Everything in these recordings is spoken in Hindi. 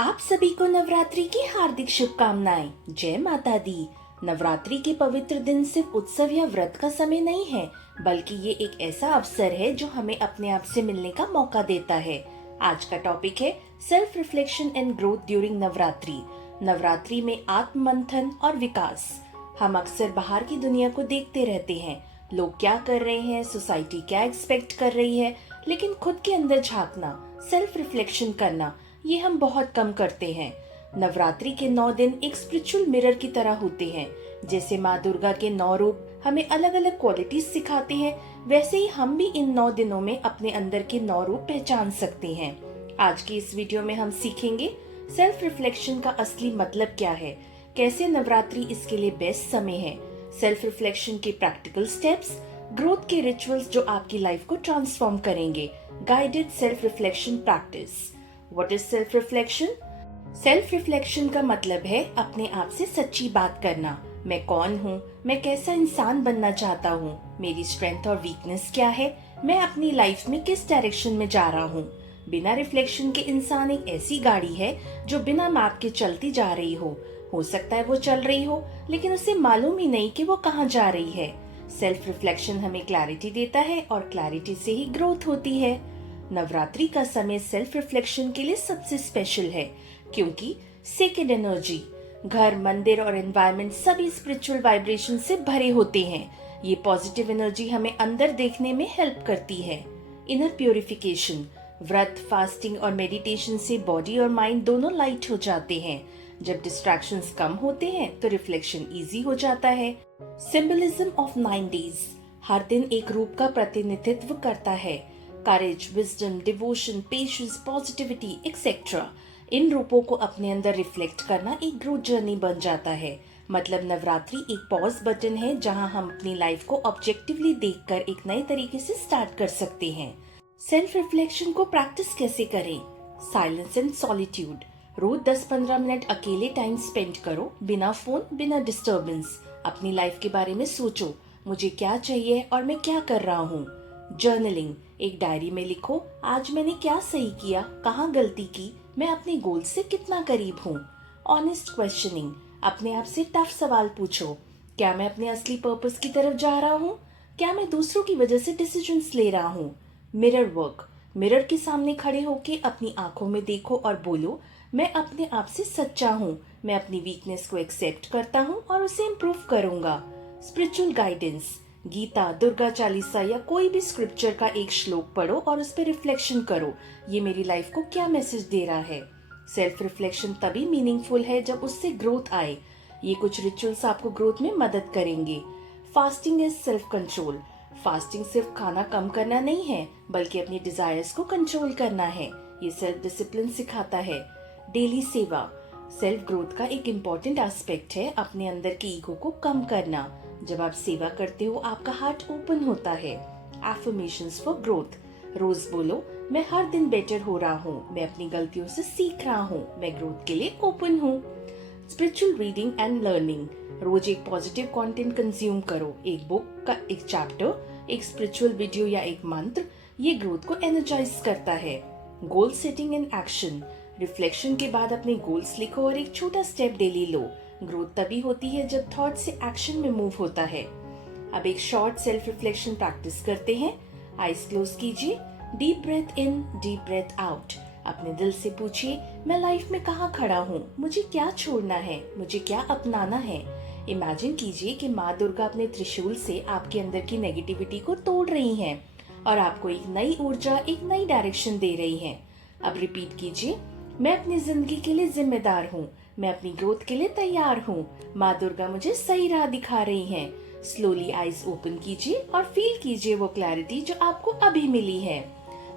आप सभी को नवरात्रि की हार्दिक शुभकामनाएं। जय माता दी। नवरात्रि के पवित्र दिन सिर्फ उत्सव या व्रत का समय नहीं है, बल्कि ये एक ऐसा अवसर है जो हमें अपने आप से मिलने का मौका देता है। आज का टॉपिक है self reflection and growth during Navratri. Navratri में आत्म मंथन और विकास। हम अक्सर बाहर की दुनिया को देखते रहते हैं, लोग क्या कर रहे हैं, सोसाइटी क्या एक्सपेक्ट कर रही है, लेकिन खुद के अंदर झांकना, सेल्फ रिफ्लेक्शन करना, ये हम बहुत कम करते हैं। नवरात्रि के 9 दिन एक स्पिरिचुअल मिरर की तरह होते हैं। जैसे माँ दुर्गा के 9 रूप हमें अलग अलग क्वालिटीज सिखाते हैं, वैसे ही हम भी इन 9 दिनों में अपने अंदर के 9 रूप पहचान सकते हैं। आज की इस वीडियो में हम सीखेंगे सेल्फ रिफ्लेक्शन का असली मतलब क्या है, कैसे नवरात्रि इसके लिए बेस्ट समय है, सेल्फ रिफ्लेक्शन के प्रैक्टिकल स्टेप्स, ग्रोथ के रिचुअल्स जो आपकी लाइफ को ट्रांसफॉर्म करेंगे, guided self reflection practice. What is self reflection? Self reflection का मतलब है अपने आप से सच्ची बात करना। मैं कौन हूँ, मैं कैसा इंसान बनना चाहता हूँ, मेरी स्ट्रेंथ और वीकनेस क्या है, मैं अपनी लाइफ में किस डायरेक्शन में जा रहा हूँ। बिना रिफ्लेक्शन के इंसान एक ऐसी गाड़ी है जो बिना मैप के चलती जा रही हो सकता है वो चल रही हो, लेकिन उसे मालूम ही नहीं कि वो कहाँ जा रही है। सेल्फ रिफ्लेक्शन हमें क्लैरिटी देता है और क्लैरिटी से ही ग्रोथ होती है। नवरात्रि का समय सेल्फ रिफ्लेक्शन के लिए सबसे स्पेशल है, क्योंकि सेक्रेड एनर्जी, घर, मंदिर और एनवायरनमेंट सभी स्पिरिचुअल वाइब्रेशन से भरे होते हैं। ये पॉजिटिव एनर्जी हमें अंदर देखने में हेल्प करती है। इनर प्योरिफिकेशन, व्रत, फास्टिंग और मेडिटेशन से बॉडी और माइंड दोनों लाइट हो जाते हैं। जब डिस्ट्रैक्शंस कम होते हैं तो रिफ्लेक्शन इजी हो जाता है। सिंबलिज्म ऑफ 9 डेज, हर दिन एक रूप का प्रतिनिधित्व करता है। Courage, wisdom, devotion, patience, positivity etcetera. इन रूपों को अपने अंदर रिफ्लेक्ट करना एक ग्रोथ जर्नी बन जाता है। मतलब नवरात्रि एक पॉज बटन है जहां हम अपनी लाइफ को ऑब्जेक्टिवली देखकर एक नए तरीके से स्टार्ट कर सकते हैं। सेल्फ रिफ्लेक्शन को प्रैक्टिस कैसे करें? साइलेंस एंड सॉलिट्यूड, रोज 10-15 मिनट अकेले टाइम स्पेंड करो, बिना फोन, बिना डिस्टर्बेंस। अपनी लाइफ के बारे में सोचो, मुझे क्या चाहिए और मैं क्या कर रहा हूँ। जर्नलिंग, एक डायरी में लिखो, आज मैंने क्या सही किया, कहाँ गलती की, मैं अपने गोल से कितना करीब हूँ। ऑनेस्ट क्वेश्चनिंग, अपने आप से टफ सवाल पूछो, क्या मैं अपने असली पर्पस की तरफ जा रहा हूँ, क्या मैं दूसरों की वजह से डिसीजंस ले रहा हूँ। मिरर वर्क, मिरर के सामने खड़े होके अपनी आंखों में देखो और बोलो, मैं अपने आप से सच्चा हूँ, मैं अपनी वीकनेस को एक्सेप्ट करता हूँ और उसे इम्प्रूव करूंगा। स्पिरिचुअल गाइडेंस, गीता, दुर्गा चालीसा या कोई भी स्क्रिप्चर का एक श्लोक पढ़ो और उस पर रिफ्लेक्शन करो, ये मेरी लाइफ को क्या मैसेज दे रहा है। सेल्फ रिफ्लेक्शन तभी मीनिंगफुल है जब उससे ग्रोथ आए। ये कुछ रिचुअल्स आपको ग्रोथ में मदद करेंगे। Fasting is self control, fasting सिर्फ खाना कम करना नहीं है, बल्कि अपनी डिजायर्स को कंट्रोल करना है। ये सेल्फ डिसिप्लिन सिखाता है। डेली सेवा, सेल्फ ग्रोथ का एक इम्पॉर्टेंट एस्पेक्ट है अपने अंदर के ईगो को कम करना। जब आप सेवा करते हो आपका हार्ट ओपन होता है। एफर्मेशंस फॉर ग्रोथ, रोज बोलो, मैं हर दिन बेटर हो रहा हूँ, मैं अपनी गलतियों से सीख रहा हूँ, मैं ग्रोथ के लिए ओपन हूँ। स्पिरिचुअल रीडिंग एंड लर्निंग, रोज एक पॉजिटिव कंटेंट कंज्यूम करो, एक बुक का एक चैप्टर, एक स्पिरिचुअल वीडियो या एक मंत्र, ये ग्रोथ को एनर्जाइज करता है। Goal setting and action, reflection के बाद अपने गोल्स लिखो और एक छोटा स्टेप डेली लो। ग्रोथ तभी होती है जब थॉट से एक्शन में मूव होता है। अब एक शॉर्ट सेल्फ रिफ्लेक्शन प्रैक्टिस करते हैं। आईज क्लोज कीजिए, deep breath in, deep breath out. अपने दिल से पूछिए, मैं लाइफ में कहाँ खड़ा हूँ, मुझे क्या छोड़ना है, मुझे क्या अपनाना है। इमेजिन कीजिए कि माँ दुर्गा अपने त्रिशूल से आपके अंदर की नेगेटिविटी को तोड़ रही हैं और आपको एक नई ऊर्जा, एक नई डायरेक्शन दे रही हैं। अब रिपीट कीजिए, मैं अपनी जिंदगी के लिए जिम्मेदार हूँ, मैं अपनी ग्रोथ के लिए तैयार हूँ, माँ दुर्गा मुझे सही राह दिखा रही हैं। स्लोली आईज ओपन कीजिए और फील कीजिए वो क्लैरिटी जो आपको अभी मिली है।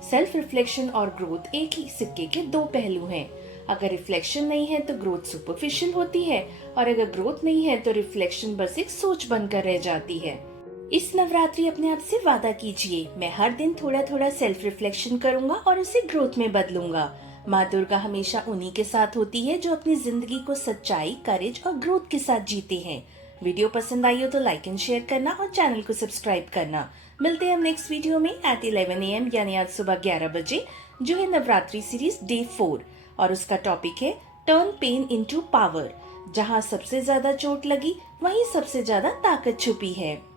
सेल्फ रिफ्लेक्शन और ग्रोथ एक ही सिक्के के दो पहलू हैं। अगर रिफ्लेक्शन नहीं है तो ग्रोथ सुपरफिशियल होती है, और अगर ग्रोथ नहीं है तो रिफ्लेक्शन बस एक सोच बनकर रह जाती है। इस नवरात्रि अपने आप से वादा कीजिए, मैं हर दिन थोड़ा थोड़ा सेल्फ रिफ्लेक्शन करूंगा और उसे ग्रोथ में बदलूंगा। माँ दुर्गा हमेशा उन्हीं के साथ होती है जो अपनी जिंदगी को सच्चाई, करेज और ग्रोथ के साथ जीते हैं। वीडियो पसंद आई हो तो लाइक एंड शेयर करना और चैनल को सब्सक्राइब करना। मिलते हैं हम नेक्स्ट वीडियो में एट 11 AM, यानी आज सुबह 11 बजे, जो है नवरात्रि सीरीज डे 4। और उसका टॉपिक है टर्न पेन इनटू पावर। जहाँ सबसे ज्यादा चोट लगी वहीं सबसे ज्यादा ताकत छुपी है।